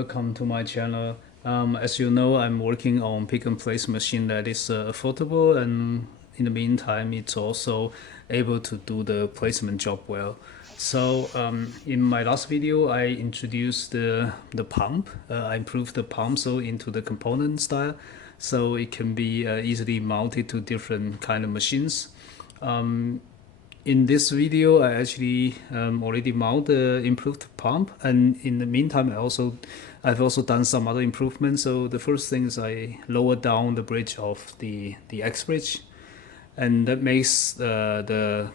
welcome to my channel. As you know, I'm working on pick and place machine that is affordable, and in the meantime it's also able to do the placement job well. So in my last video I introduced the pump. I improved the pump so into the component style, so it can be easily mounted to different kind of machines. In this video, I actually already mount the improved pump, and in the meantime, I've also done some other improvements. So the first thing is I lowered down the bridge of the X bridge, and that makes the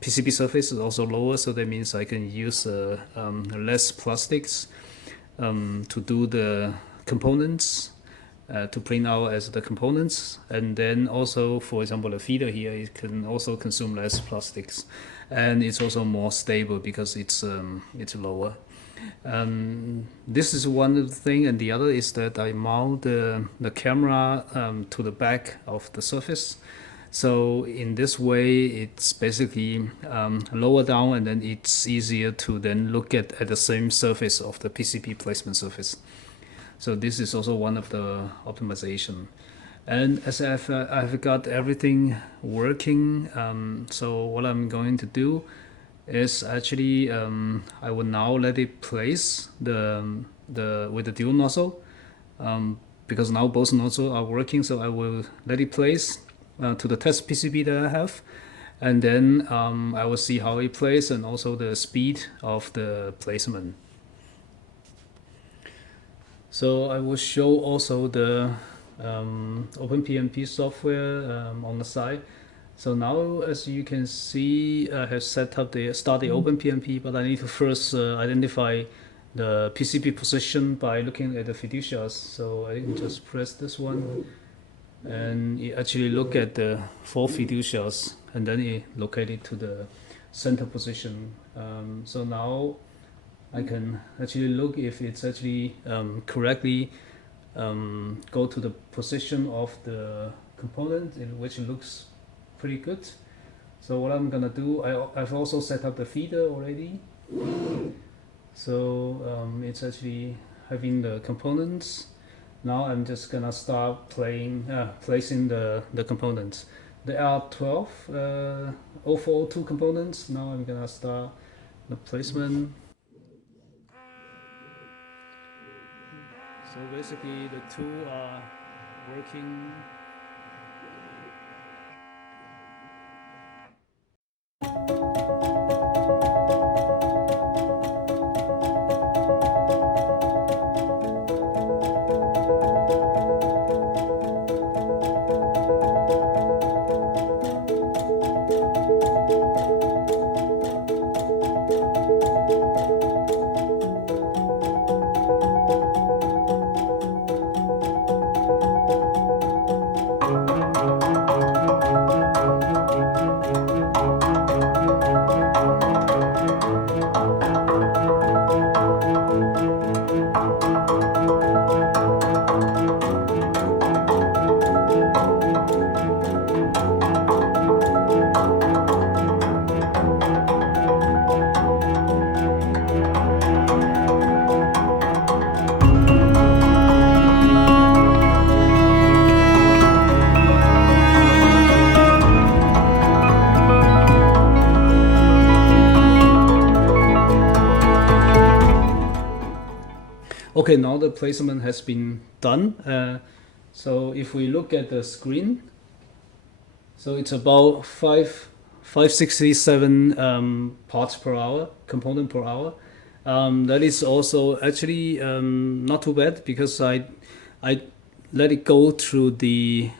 PCB surface is also lower. So that means I can use less plastics to do the components. To print out as the components, and then also, for example, the feeder here, it can also consume less plastics, and it's also more stable because it's lower. This is one thing, and the other is that I mount the camera to the back of the surface. So in this way, it's basically lower down, and then it's easier to then look at the same surface of the PCB placement surface. So this is also one of the optimization. And as I've got everything working, so what I'm going to do is actually I will now let it place with the dual nozzle, because now both nozzles are working. So I will let it place to the test PCB that I have, and then I will see how it plays and also the speed of the placement. So I will show also the OpenPMP software on the side. So now, as you can see, I have set up the OpenPMP, but I need to first identify the PCB position by looking at the fiduciars. So I can just press this one, and it actually look at the 4 fiduciars, and then it locate it to the center position. So now I can actually look if it's actually correctly go to the position of the component, in which it looks pretty good. So what I'm gonna do, I've also set up the feeder already. So it's actually having the components. Now I'm just gonna start placing the components. There are 12 0402 components. Now I'm gonna start the placement. So basically the two are working. Okay, now the placement has been done. So if we look at the screen, so it's about 567 parts per hour, component per hour. That is also actually not too bad, because I let it go through the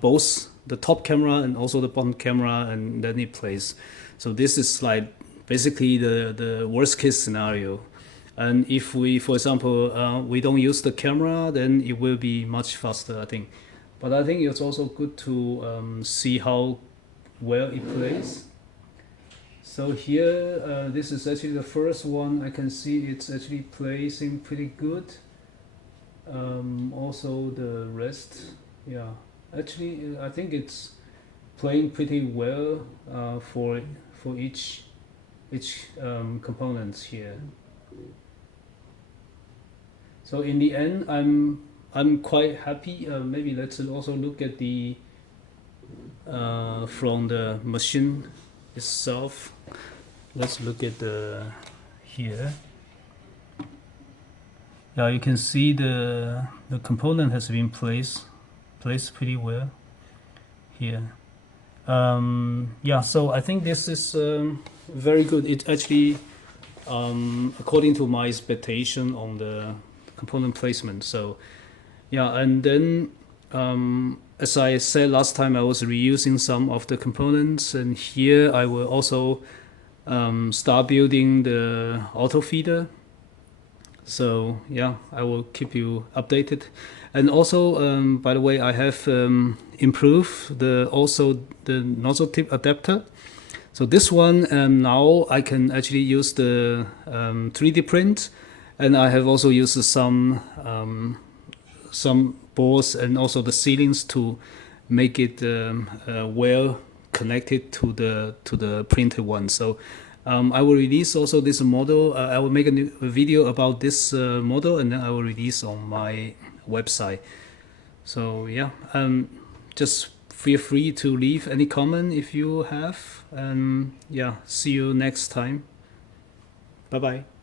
both the top camera and also the bottom camera, and then it plays. So this is like basically the worst case scenario. And if we, for example, we don't use the camera, then it will be much faster, I think. But I think it's also good to see how well it plays. So here, this is actually the first one. I can see it's actually placing pretty good. Also the rest, yeah. Actually, I think it's playing pretty well for each components here. So in the end, I'm quite happy. Maybe let's also look at the from the machine itself. Let's look at the here. Yeah, you can see the component has been placed pretty well here. Yeah, so I think this is very good. It actually, according to my expectation on the component placement. So yeah, and then as I said last time, I was reusing some of the components, and here I will also start building the auto feeder. So yeah, I will keep you updated. And also, by the way, I have improved the nozzle tip adapter. So this one now I can actually use the 3D print, and I have also used some boards and also the ceilings to make it well connected to the printed one. So I will release also this model. I will make a video about this model, and then I will release on my website. So yeah, just feel free to leave any comment if you have. And yeah, see you next time. Bye bye.